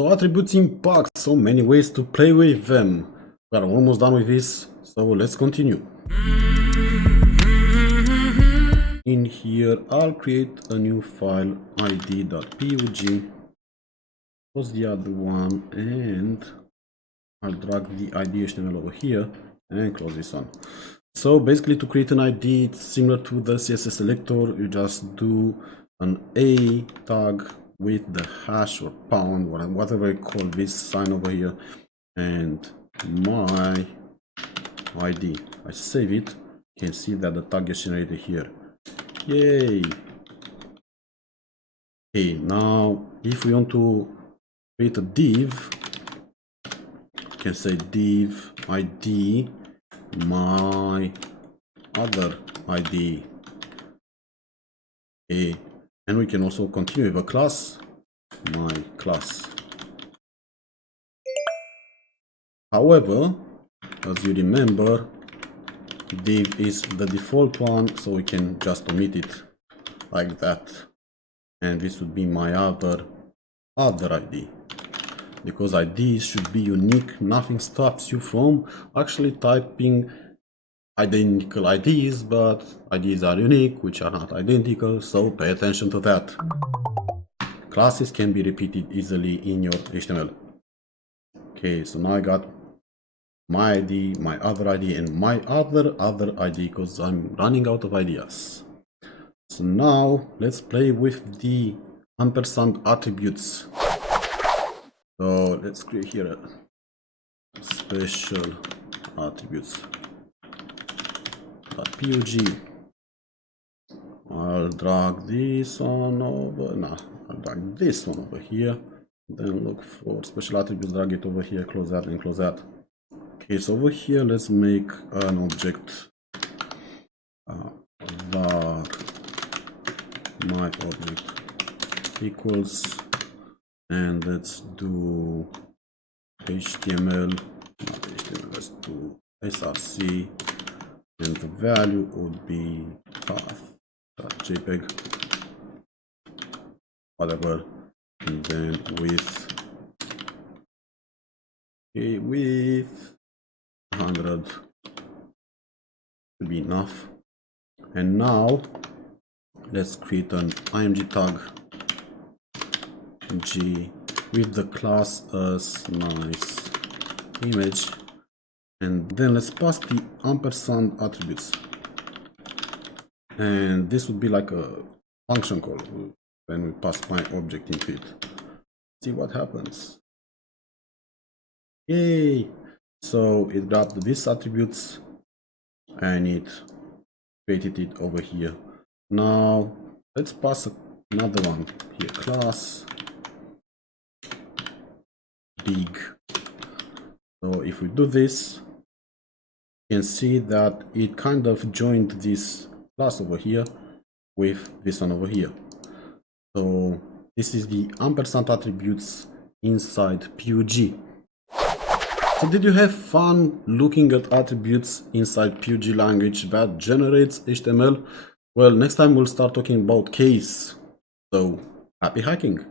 So attributes impact, so many ways to play with them. We are almost done with this, so let's continue. In here, I'll create a new file, id.pug, close the other one, and I'll drag the ID HTML over here and close this one. So basically, to create an ID, it's similar to the CSS selector. You just do an A tag with the hash or pound, whatever you call this sign over here, and my ID. I save it. You can see that the tag is generated here. Yay! Okay, now if we want to create a div, you can say div ID my other ID. Okay, and we can also continue with a class, my class. However, as you remember, div is the default one, so we can just omit it like that, and this would be my other ID, because IDs should be unique. Nothing stops you from actually typing identical IDs, but IDs are unique, which are not identical, so pay attention to that. Classes can be repeated easily in your HTML. Okay, so now I got my ID, my other ID, and my other ID, because I'm running out of ideas. So now let's play with the ampersand attributes. So let's create here a special attributes .pug. I'll drag this one over. No, I'll drag this one over here. Then look for special attributes, drag it over here, close that and close that. Okay, so over here, let's make an object var my object equals, and let's do HTML, not HTML, let's do src, and the value would be path.jpg, whatever, and then width, okay, width 100 should be enough. And now let's create an img tag g with the class as nice image, and then let's pass the ampersand attributes, and this would be like a function call when we pass my object into it. See what happens. Yay! So it grabbed these attributes and it created it over here. Now let's pass another one here, class big. So if we do this, you can see that it kind of joined this class over here with this one over here. So this is the ampersand attributes inside PUG. So did you have fun looking at attributes inside PUG language that generates HTML? Well, next time we'll start talking about case. So happy hacking!